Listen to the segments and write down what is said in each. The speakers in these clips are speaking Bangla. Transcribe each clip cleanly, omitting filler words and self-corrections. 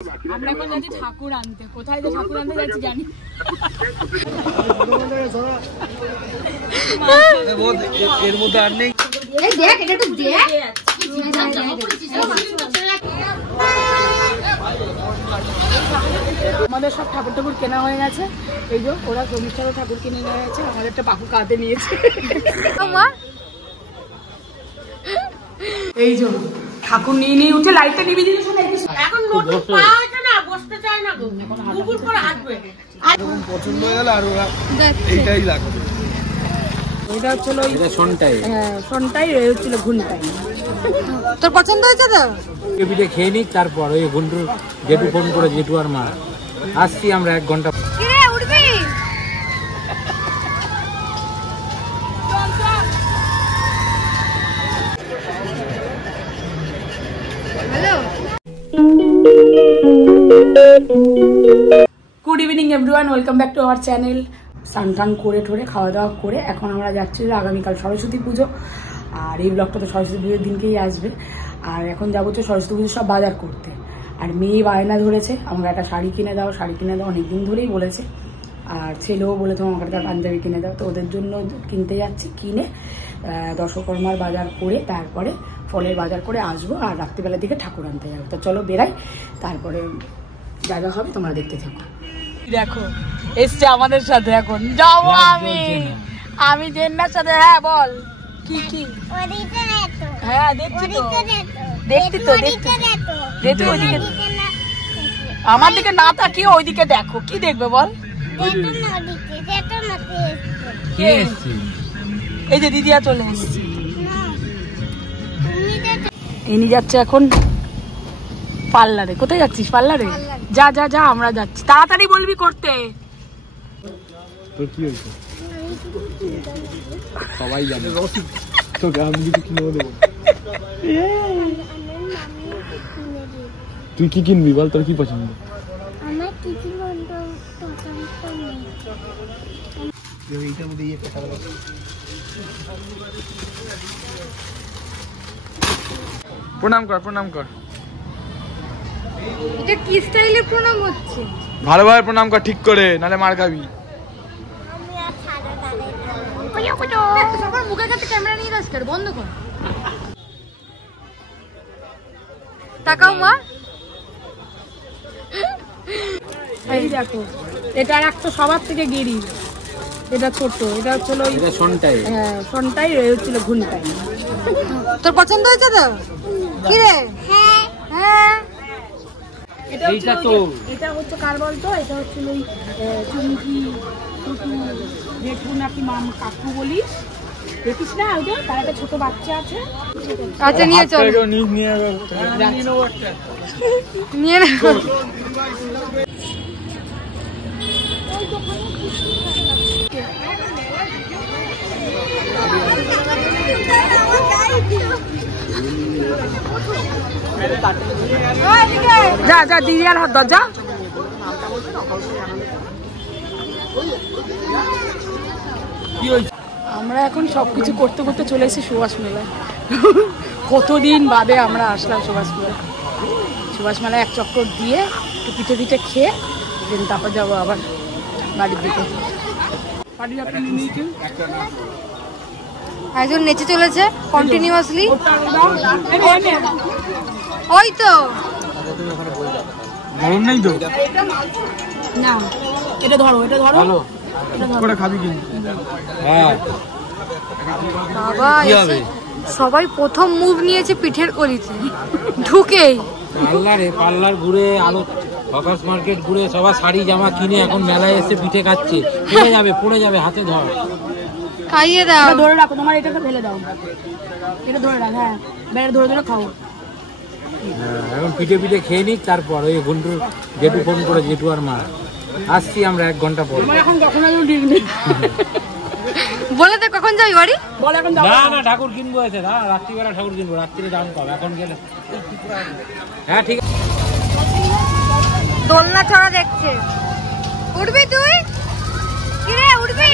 আমরা এখন যাচ্ছি ঠাকুর আনতে। কোথায় যে ঠাকুর আনতে যাচ্ছি জানি। এর মধ্যে আর নেই। আমাদের সব ঠাকুর ঠাকুর কেনা হয়ে গেছে। এই যে ওরা জমিষ্ঠারও ঠাকুর কিনে নিয়ে গেছে, আমাদেরটা পাখু কাঁধে নিয়েছে। এই যে ঠাকুর নিয়ে নিয়ে উঠে লাইটটা নিবি দিয়েছে না। এখন নতুন পা হয়েছে না, বসতে চায় না, দুপুর করে হাঁটবে। পছন্দ হয়ে গেল আর ওরা এইটাই লাগবে। এটা হচ্ছিল সনটাই, হ্যাঁ সনটাই হচ্ছিল ঘুনটাই। তোর পছন্দ হয়েছে তো? পিঠে খেয়ে নিক, তারপর ওই ঘন্টু জেঠু ফোন করে, জেঠু আর মা আসছি আমরা 1 ঘন্টা। কিরে উঠবি? Hello, good evening everyone, welcome back to our channel. স্নান টান করে ঠোরে খাওয়া দাওয়া করে এখন আমরা যাচ্ছি আগামীকাল সরস্বতী পুজো। আর এই ব্লগটা তো সরস্বতী পুজোর দিনকেই আসবে। আর এখন যাবো হচ্ছে সরস্বতী পুজোর সব বাজার করতে। আর মেয়ে বায়না ধরেছে আমরা একটা শাড়ি কিনে দাও, শাড়ি কিনে দাও, অনেকদিন ধরেই বলেছে। আর ছেলেও বলেছে আমার একটা পাঞ্জাবি কিনে দাও। তো ওদের জন্য কিনতে যাচ্ছি, কিনে দশকর্মার বাজার করে তারপরে ফলের বাজার করে আসবো। আর রাত্রিবেলার দিকে ঠাকুর আনতে যাবো। তো চলো বেরাই, তারপরে যা যা হবে তোমরা দেখতে থাকো। দেখো এসছে আমাদের সাথে, এখন যাবো আমি জেন্নার সাথে। হ্যাঁ বল কি কি? হ্যাঁ দেখছি তো, দেখছি তো, দেখছি ওইদিকে। আমার দিকে না তাকিয়ে ওইদিকে দেখো, কি দেখবে বল? এই যে দিদিয়া চলে এসছে, ইনি যাচ্ছে এখন পার্লারে। কোথায় যাচ্ছিস? পার্লারে যা যা যা, আমরা যাচ্ছি। তাড়াতাড়ি বলবি করতে। তোর কি হয়েছে? সবাই জানে তোকে আমি কিছু কিনে দেবো। তুই কি কিনবি বল, তোর কি পছন্দ? আমার কিছু পছন্দ নেই। এইটার মধ্যে প্রণাম কর, প্রণাম কর। এটা কি স্টাইলে প্রণাম হচ্ছে? ভালোভাবে প্রণাম কর ঠিক করে, নালে মার খাবি। সবার মুখের কাছে ক্যামেরা নিয়ে যাস কেন? বন্ধ কর। তাকাও মা। এই দেখো, এটা একটা সবার থেকে গিরি, এটা ছোট, এটা হচ্ছিল সনটাই। হ্যাঁ সনটাই হচ্ছিল ঘুনটাই। তোর পছন্দ হয়েছে তো? কি রে? হ্যাঁ হ্যাঁ। এটা হচ্ছে কার বলতো? এটা হচ্ছিল ওই চুমকি টুটু জেঠু নাকি মাম কাকু বলিস, দেখিস না? ওই যে তার একটা ছোট বাচ্চা আছে। আচ্ছা নিয়ে চল, নিয়ে নে। যা যা দিদি আর হাত ধর, যা। আমরা এখন সবকিছু করতে করতে চলে এসেছি সুভাষ মেলায়। কতদিন বাদে আমরা আসলাম সুভাষ মেলায়। সুভাষ মেলায় এক চক্কর দিয়ে একটু পিঠে পিঠে খেয়ে দেন তারপর যাবো আবার বাড়ির দিকে। একজন নেচে চলেছে কন্টিনিউয়াসলি। ওই তো গরম নেই তো? না এটা ধরো, এটা ধরো, করে খাবি কিন্তু। হ্যাঁ বাবা, সবাই প্রথম মুভ নিয়েছে পিঠের কলিতে ঢুকেই। পার্লার ঘুরে, আলো হকার্স মার্কেট ঘুরে, সবার শাড়ি জামা কিনে এখন মেলায় এসে পিঠে খাচ্ছে। পড়ে যাবে, হাতে ধর, খাইয়ে দাও। ধরে রাখো, তোমার এটাকে ফেলে দাও, এটা ধরে রাখ। হ্যাঁ বেড়ে ধরে ধরে খাও। এখন পিঠে পিঠে খেয়ে নিক, তারপর ওই ঘন্টু জেঠু ফোন করে, জেঠু আর মা আসছি আমরা 1 ঘন্টা পর। এখন কখন ঠিক নেই, বলে তো কখন যাবি বাড়ি? বল এখন না না, ঠাকুর কিনবো এসে, রাত্রিবেলা ঠাকুর কিনবো, রাত্রিরে দাম কম, এখন গেলে। হ্যাঁ ঠিক আছে। দোলনা চড়া দেখছে। উঠবি তুই? কিরে উঠবি?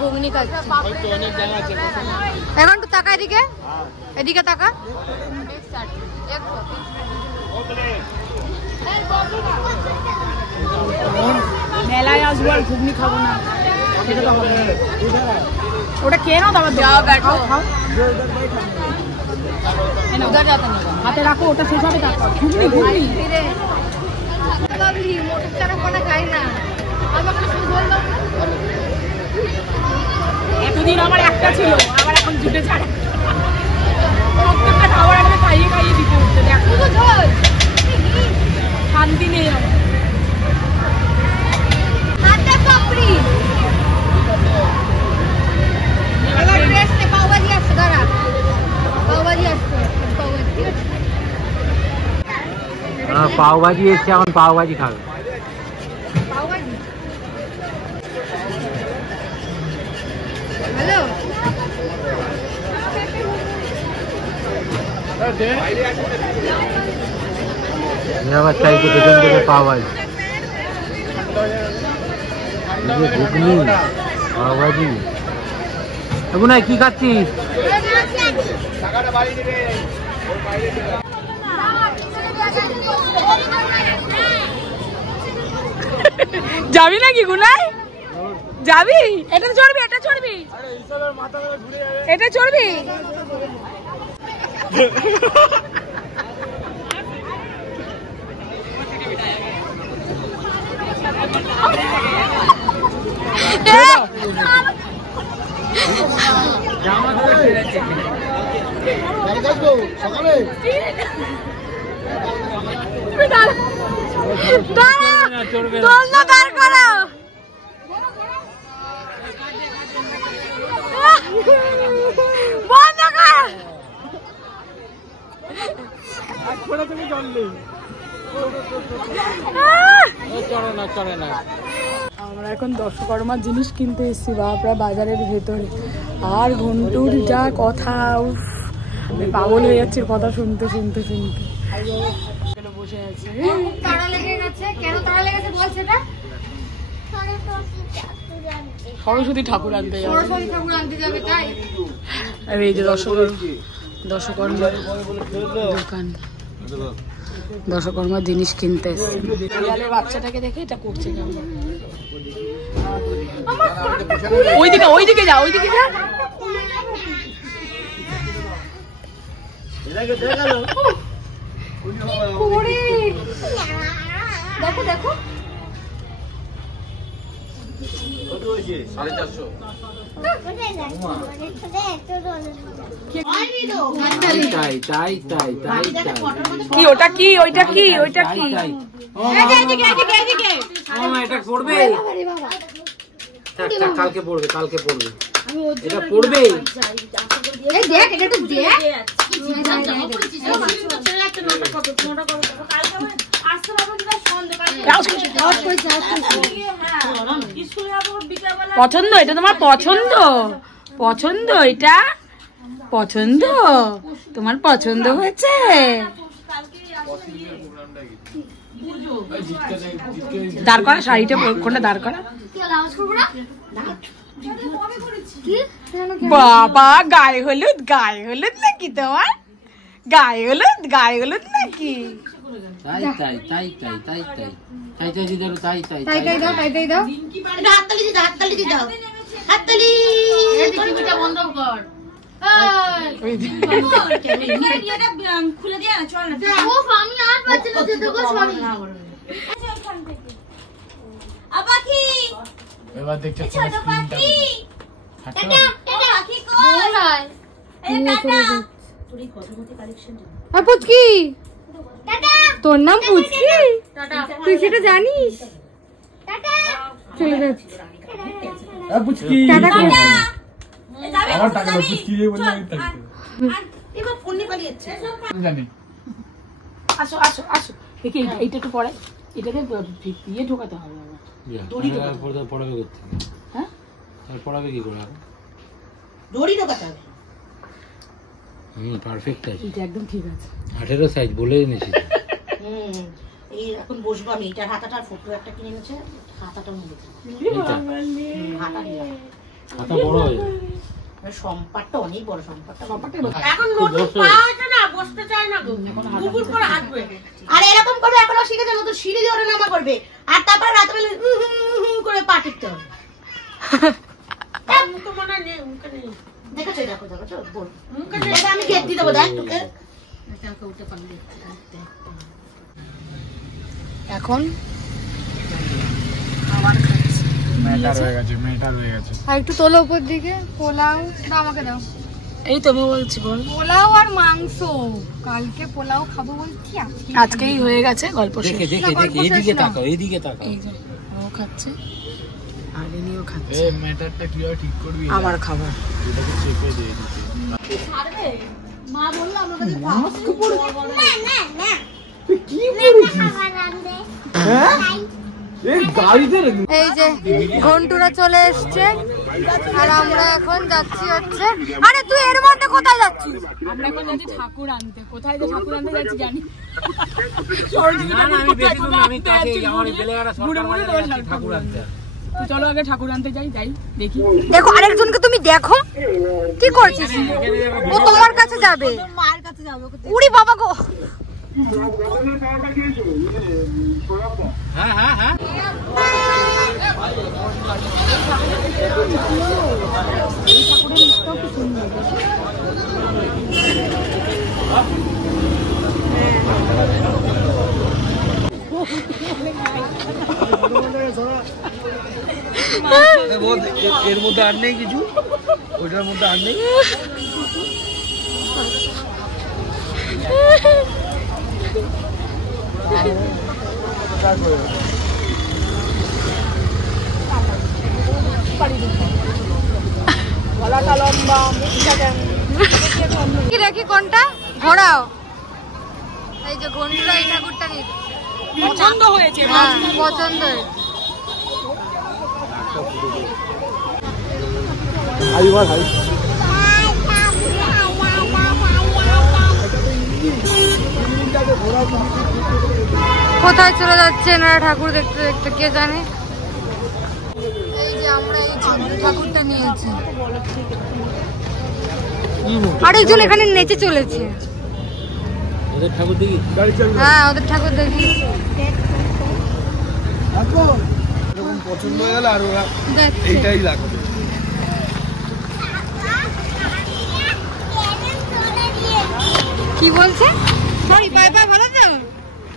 ঘুগনি খাচ্ছি। এখন তো তাকা এদিকে, এদিকে তাকা। মেলায় আসবো আর ঘুগনি খাবো না, সেটা তো হবে না। ওটা কে নাও তারপর খাও খাও। হাতে রাখো, ওটা শেষ হবে তারপর। ঘুগনি ঘুগনি এতদিন আমার একটা ছিল, আবার এখন দুটো ছাড়া। প্রত্যেকটা খাবার আমাকে খাইয়ে খাইয়ে দিতে হচ্ছে, দেখো শান্তি নেই আমার। পাও ভাজি এসছে, এখন পাও ভাজি খাবে। হ্যালো, আবার চাইছে পেছন থেকে পাও ভাজি, ঘুগনি, পাও ভাজি। এখন কি খাচ্ছিস? যাবি নাকি গুনাই? যাবি? এটা চড়বি, এটা চড়বি, এটা চড়বি। আমরা এখন দশকর্মার জিনিস কিনতে এসেছি বাপরা বাজারের ভেতরে। আর ঘন্টুর যা কথা, উফ আমি পাগল হয়ে যাচ্ছে কথা শুনতে শুনতে শুনতে। বসে আছে, তাড়া লেগে গেছে। কেন তাড়া লেগেছে বল সেটা? সরস্বতী ঠাকুর আনতে যাবে। সরস্বতী ঠাকুর আনতে যাবে তাই? আর এই যে দশকর্মার দোকান, দশকর্মার জিনিস কিনতে এসেছি। বাচ্চাটাকে দেখে এটা করছে কেমন। ওইদিকে ওইদিকে যা, ওইদিকে যা। দেখো দেখো, কি ওটা কি ওইটা কি ওইটা কি? এটা পড়বে, কালকে পড়বে, কালকে পড়বে, এটা পড়বে। দেখ এটা তো দেখ। পছন্দ? এটা তোমার পছন্দ? পছন্দ? এটা পছন্দ? তোমার পছন্দ হয়েছে? দাঁড় করা শাড়িটা, কোনটা দাঁড় করা। বাবা গায়ে হলুদ, গায়ে হলুদ নাকি তোমার? গায়ে হলুদ, গায়ে হলুদ নাকি? তাই তাই তাই তাই তাই তাই তাই তাই দিদারু তাই তাই তাই তাই দাও, তাই তাই দাও। হাততালি দিদা, হাততালি দিদা, হাততালি। এই টিভিটা বন্ধ কর। খুলে দিয়ে না, চল না। ও আমি আর পাচ্ছি না, দেখো সরি। আবাকি এবার দেখতে ছোট পাখি, টাটা টাটা পাখি কই? এই টাটা। তোরই কত কত কালেকশন। আর পুচকি, টাটা। তোর নাম পুচকি? টাটা। তুই সেটা জানিস? টাটা। চলে যাচ্ছে। পুচকি টাটা করে। আমার টাকা পুচকি দিয়ে বলে আমি টাকা এবার ফোন নিয়ে পালিয়েছে। জানি। আসো আসো আসো, দেখি এইটা একটু পরে, এটাকে ইয়ে ঢোকাতে হবে। পড়াবে করতে, হ্যাঁ পড়াবে কি করে? দড়ি ঢোকাতে হবে। পারফেক্ট আছে, এটা একদম ঠিক আছে। 18 সাইজ বলে এনেছি। এই এখন বসবো আমি। এটার হাতাটার ফটো একটা কিনে এনেছে, হাতাটাও নিয়ে হাতা নিয়ে হাতা বড় হয়ে যায়। সম্পাদটা অনেক বড় সম্পাদটা। এখন নতুন পা হয়েছে না, বসতে চায় না গো, গুগুর করে হাঁটবে। আর এরকম করবে, এখনো শিখেছে, নতুন সিঁড়ি দিয়ে ওঠা নামা করবে, আর তারপর রাতবেলা করে পা টিপতে হবে। মুখে মনে নেই, মুখে নেই, দেখেছো? দেখো দেখো বল, মুখে নেই। আমি গেট দিয়ে দেবো, দেখ তোকে। এখন আবার খাচ্ছি। আর একটু তোলো উপর দিকে। পোলাও দাও, আমাকে দাও। এই তো আমি বলছি, বল। পোলাও আর মাংস, কালকে পোলাও খাবো বলছি, আজকেই হয়ে গেছে গল্প শেষ। দেখে দেখে দেখে এইদিকে তাকাও, এইদিকে তাকাও। এই যে ও খাচ্ছে আর ইনিও খাচ্ছে। এই ম্যাটারটা কিভাবে ঠিক করবি? আবার খাবার এটাকে চেপে দিয়ে দিতে। মা বললো আমার কাছে তুই কি করেছিস? হ্যাঁ? এই গাড়িতে এই যে ঘন্টুরা চলে এসছে আর আমরা এখন যাচ্ছি হচ্ছে। আরে তুই এর মধ্যে কোথায় যাচ্ছিস? আমরা এখন যাচ্ছি ঠাকুর আনতে। কোথায় যে ঠাকুর আনতে যাচ্ছি জানি না না, আমি বেশি দূর না, আমি কাছেই, আমার এই বেলেঘাটা সরকার বাজারে যাচ্ছি ঠাকুর আনতে। তো চলো আগে ঠাকুর আনতে যাই দেখি। দেখো আরেকজনকে তুমি দেখো কি করছিস। ও তোমার কাছে যাবে, মায়ের কাছে যাবে। উড়ি বাবা গো। হ্যাঁ হ্যাঁ হ্যাঁ, এর মধ্যে আর নেই কিছু, ওইটার মধ্যে আর নেই। কি দেখি কোনটা ঘোরাও। এই যে ঘন্টুরা এই ঠাকুরটা নিচ্ছে, পছন্দ হয়েছে। হ্যাঁ পছন্দ হয়েছে। কোথায় চলে যাচ্ছে এনারা ঠাকুর দেখতে দেখতে কে জানে। এই যে আমরা এই ঠাকুরটা নিয়েছি, আরেকজন এখানে নেচে চলেছে। ওদের ঠাকুর দেখি। হ্যাঁ ওদের ঠাকুর দেখি। এরকম পছন্দ হয়ে গেল আর ওরা দেখছে এইটাই লাগবে। কি বলছে? সরি বাই বাই, ভালো তো?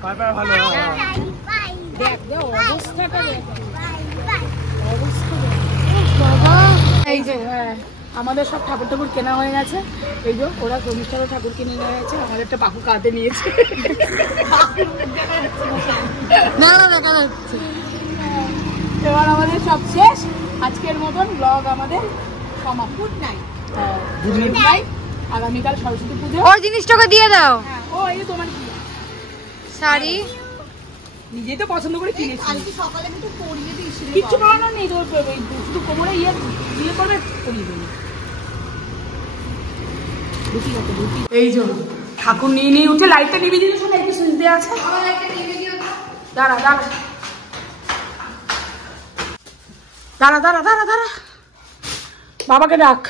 পায়ে পায়ে ভালো। বাবা এই যে আমাদের সব ঠাকুর ঠাকুর কেনা হয়ে গেছে। এই যে ওরা শর্মিষ্ঠারও ঠাকুর কিনে নিয়ে গেছে, আমাদেরটা পাখু কাঁধে নিয়েছে। না না দেখা যাচ্ছে। এবার আমাদের সব শেষ। আজকের মতন ব্লগ আমাদের সমাপ্ত। Good night. আগামীকাল সরস্বতী পুজো। ওর জিনিসটাকে দিয়ে দাও। ও এই যে তোমার কি শাড়ি নিজেই তো পছন্দ করে কিনেছি। কিচ্ছু পড়ানো নেই তোর, শুধু কোমরে ইয়ে করবে, পরিয়ে দেবে। এই যে ঠাকুর নিয়ে নিয়ে উঠে লাইটটা নিবি দিন, শোনা একটু সুইচ দেওয়া আছে। দাঁড়া দাঁড়া দাঁড়া দাঁড়া দাঁড়া দাঁড়া, বাবাকে ডাক।